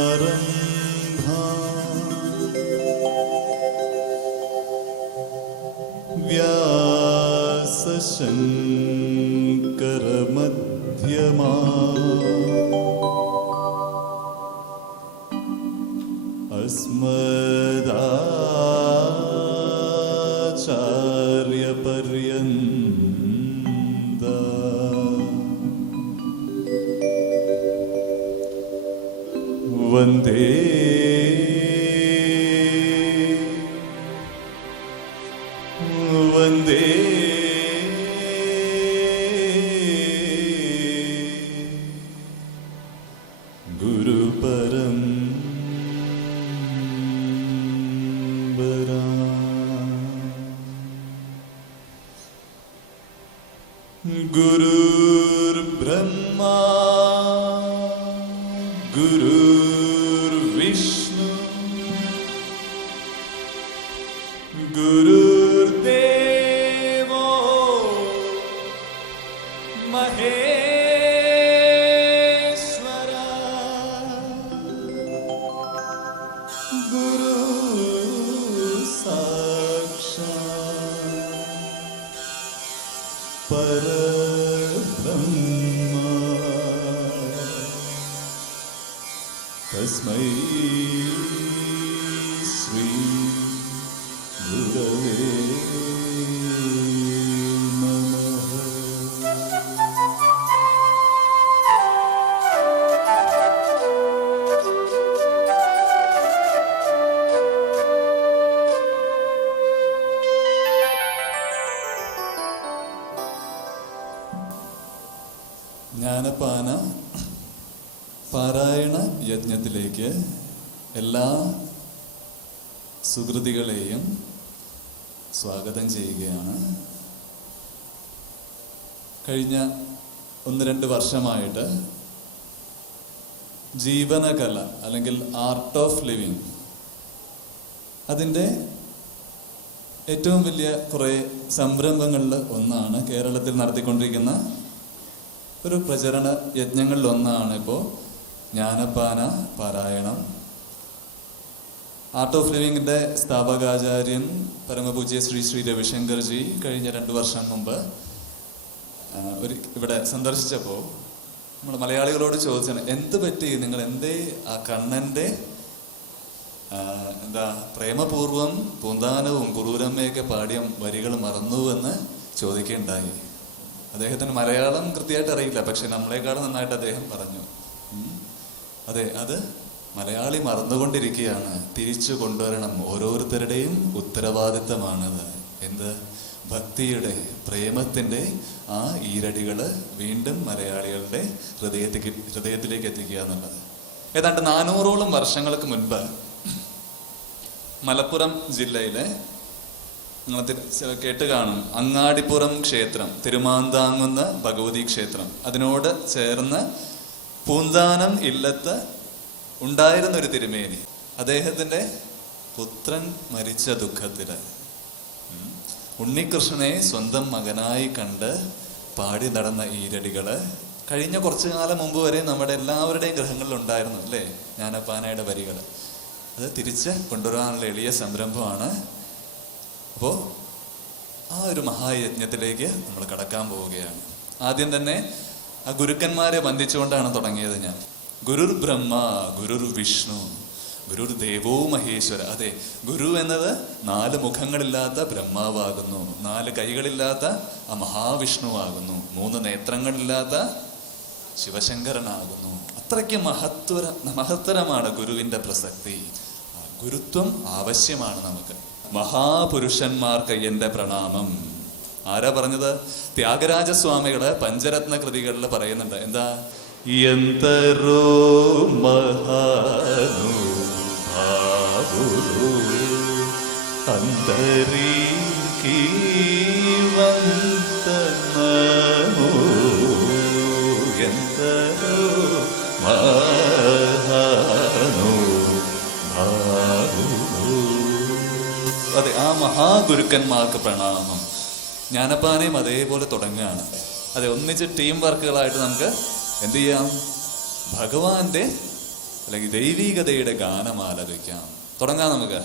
സദാശിവസമാരംഭാ വ്യാസശങ്കരമധ്യമാ അസ്മദാചാര്യപര്യന്താ വന്ദേ വന്ദേ ഗുരുപരംപരാ. ഗുരുർബ്രഹ്മാ ഗുരുർവിഷ്ണു ഗുരുർദേവോ മഹേശ്വര ഗുരു സാക്ഷാത് പരബ്രഹ്മ തസ്മൈ ശ്രീ ഗുരവേ നമഃ. ജ്ഞാനപാന പാരായണ യജ്ഞത്തിലേക്ക് എല്ലാ സുഹൃതികളെയും സ്വാഗതം ചെയ്യുകയാണ്. കഴിഞ്ഞ 1-2 വർഷമായിട്ട് ജീവനകല അല്ലെങ്കിൽ ആർട്ട് ഓഫ് ലിവിങ്, അതിൻ്റെ ഏറ്റവും വലിയ കുറേ സംരംഭങ്ങളിൽ ഒന്നാണ് കേരളത്തിൽ നടത്തിക്കൊണ്ടിരിക്കുന്ന ഒരു പ്രചരണ യജ്ഞങ്ങളിലൊന്നാണ് ഇപ്പോൾ ജ്ഞാനപാന പാരായണം. ആർട്ട് ഓഫ് ലിവിങ്ങിൻ്റെ സ്ഥാപകാചാര്യൻ പരമപൂജ്യ ശ്രീ ശ്രീ രവിശങ്കർജി കഴിഞ്ഞ 2 വർഷം മുമ്പ് ഇവിടെ സന്ദർശിച്ചപ്പോൾ നമ്മൾ മലയാളികളോട് ചോദിച്ചാണ്, എന്ത് പറ്റി നിങ്ങൾ എന്തേ ആ കണ്ണൻ്റെ പ്രേമപൂർവം പൂന്താനവും കുറൂരമ്മയൊക്കെ പാടിയ വരികൾ മറന്നുവെന്ന് ചോദിക്കുകയുണ്ടായി. അദ്ദേഹത്തിന് മലയാളം കൃത്യമായിട്ട് അറിയില്ല, പക്ഷെ നമ്മളെക്കാളും നന്നായിട്ട് അദ്ദേഹം പറഞ്ഞു. അതെ, അത് മലയാളി മറന്നുകൊണ്ടിരിക്കുകയാണ്, തിരിച്ചു കൊണ്ടുവരണം, ഓരോരുത്തരുടെയും ഉത്തരവാദിത്തമാണത്. എന്ത്? ഭക്തിയുടെ ആ ഈരടികൾ വീണ്ടും മലയാളികളുടെ ഹൃദയത്തിലേക്ക് എത്തിക്കുക എന്നുള്ളത്. ഏതാണ്ട് 400ഓളം വർഷങ്ങൾക്ക് മുൻപ് മലപ്പുറം ജില്ലയിലെ, നിങ്ങൾ കേട്ട് കാണും, അങ്ങാടിപ്പുറം ക്ഷേത്രം, തിരുമാന്താങ്ങുന്ന ഭഗവതി ക്ഷേത്രം, അതിനോട് ചേർന്ന് പൂന്താനം ഇല്ലത്ത് ഉണ്ടായിരുന്ന ഒരു തിരുമേനി, അദ്ദേഹത്തിന്റെ പുത്രൻ മരിച്ച ദുഃഖത്തില് ഉണ്ണികൃഷ്ണനെ സ്വന്തം മകനായി കണ്ട് പാടി നടന്ന ഈരടികള് കഴിഞ്ഞ കുറച്ചു കാലം മുമ്പ് വരെ നമ്മുടെ എല്ലാവരുടെയും ഗ്രഹങ്ങളിൽ ഉണ്ടായിരുന്നു അല്ലേ, ജ്ഞാനപാനയുടെ വരികൾ. അത് തിരിച്ച് കൊണ്ടുവരാനുള്ള എളിയ സംരംഭമാണ്. അപ്പോൾ ആ ഒരു മഹായജ്ഞത്തിലേക്ക് നമ്മൾ കടക്കാൻ പോവുകയാണ്. ആദ്യം തന്നെ ആ ഗുരുക്കന്മാരെ വന്ദിച്ചുകൊണ്ടാണ് തുടങ്ങിയത് ഞാൻ. ഗുരുർ ബ്രഹ്മ ഗുരുർ വിഷ്ണു ഗുരുർ ദേവോ മഹേശ്വര. അതെ, ഗുരു എന്നത് 4 മുഖങ്ങളില്ലാത്ത ബ്രഹ്മാവാകുന്നു, 4 കൈകളില്ലാത്ത ആ മഹാവിഷ്ണുവാകുന്നു, 3 നേത്രങ്ങളില്ലാത്ത ശിവശങ്കരനാകുന്നു. അത്രയ്ക്ക് മഹത്തരമാണ് ഗുരുവിന്റെ പ്രസക്തി. ഗുരുത്വം ആവശ്യമാണ് നമുക്ക്. മഹാപുരുഷന്മാർക്ക് എന്റെ പ്രണാമം. ആരാ പറഞ്ഞത്? ത്യാഗരാജസ്വാമികള് പഞ്ചരത്ന കൃതികളിൽ പറയുന്നുണ്ട്. എന്താ? എന്തരോ മഹാനുഭാവുരു അന്തരീകീവന്ത നമോ മഹാഗുരുക്കന്മാർക്ക് പ്രണാമം. ജ്ഞാനപ്പാനയും അതേപോലെ തുടങ്ങുകയാണ്. അതെ, ഒന്നിച്ച് ടീം വർക്കുകളായിട്ട് നമുക്ക് എന്ത് ചെയ്യാം? ഭഗവാന്റെ അല്ലെങ്കിൽ ദൈവീകതയുടെ ഗാനം ആലപിക്കാം. തുടങ്ങാം നമുക്ക്.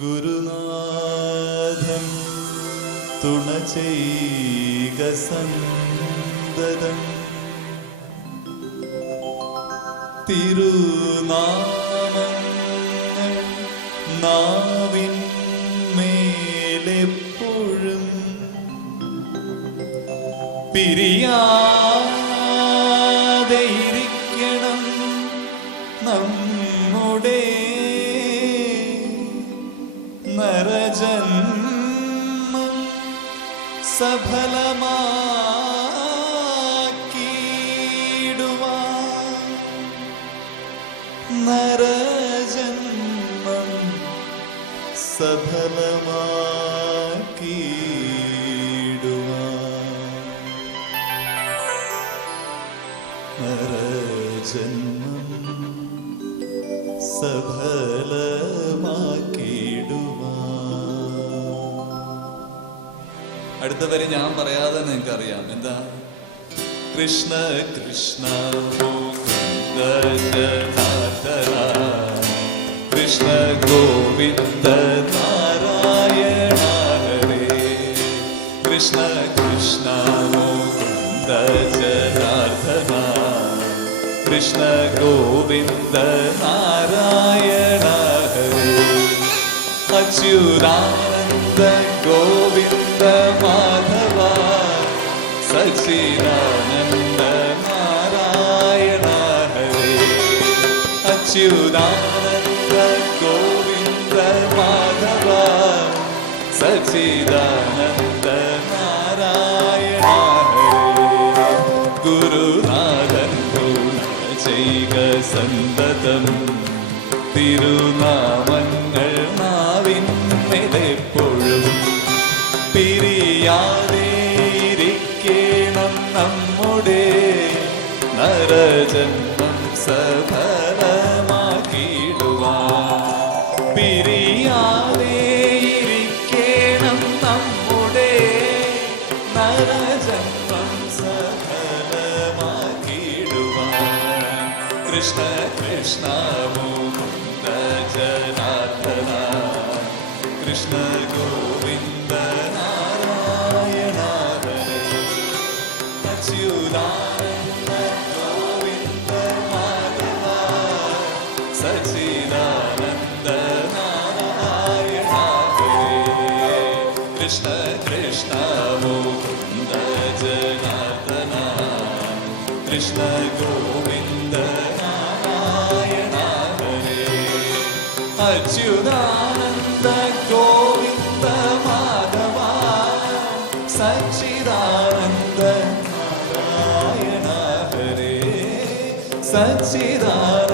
ഗുരുനാഥൻ തുണ ചെയ്ക സന്തതം, തിരുനാമങ്ങൾ നാവിൻ മേലെപ്പോഴും പിരിയാതെ ഇരിക്കണം നമ്മുടെ നരജന്മം സഫലമാക്കിയിടുവാൻ, നരജന്മം സഫലമാക്കിയിടുവാൻ, നരജന്മം സഫലമാക്കിയിടുവാൻ. അടുത്ത വരി ഞാൻ പറയാതെ നിങ്ങൾക്ക് അറിയാം. എന്താ? കൃഷ്ണ കൃഷ്ണ മുകുന്ദ ജനാർദ്ദന, കൃഷ്ണ ഗോവിന്ദ നാരായണ ഹരേ. കൃഷ്ണ കൃഷ്ണ മുകുന്ദ ജനാർദ്ദന, കൃഷ്ണ ഗോവിന്ദ നാരായണ ഹരേ. അച്യുതാനന്ദ ഗോവിന്ദ മാധവ, സച്ചിദാനന്ദ നാരായണ ഹരേ. അച്യുതാനന്ദ ഗോവിന്ദ മാധവ, സച്ചിദാനന്ദ നാരായണ ഹരേ. ഗുരുനാഥൻ തുണ ചെയ്ക സന്തതം, തിരുനാമങ്ങൾ നാവിന്മേലെപ്പോഴും പിരിയാതെ ഇരിക്കണം നമ്മുടെ നരജന്മം സഫലമാക്കിയിടുവാൻ. പിരിയാതെ ഇരിക്കണം നമ്മുടെ നരജന്മം സഫലമാക്കിയിടുവാൻ. കൃഷ്ണ കൃഷ്ണ മുകുന്ദ ജനാർദ്ദന, കൃഷ്ണ ഗോവിന്ദ നാരായണ ഹരേ. അച്യുതാനന്ദ ഗോവിന്ദ മാധവ, സച്ചിദാനന്ദ നാരായണ ഹരേ. കൃഷ്ണ കൃഷ്ണ മുകുന്ദ ജനാർദ്ദന, കൃഷ്ണ ഗോവിന്ദ നാരായണ ഹരേ. അച്യുതാനന്ദ ഗോവിന്ദ മാധവ, സച്ചിദാനന്ദ നാരായണ ഹരേ. സച്ചിദാനന്ദ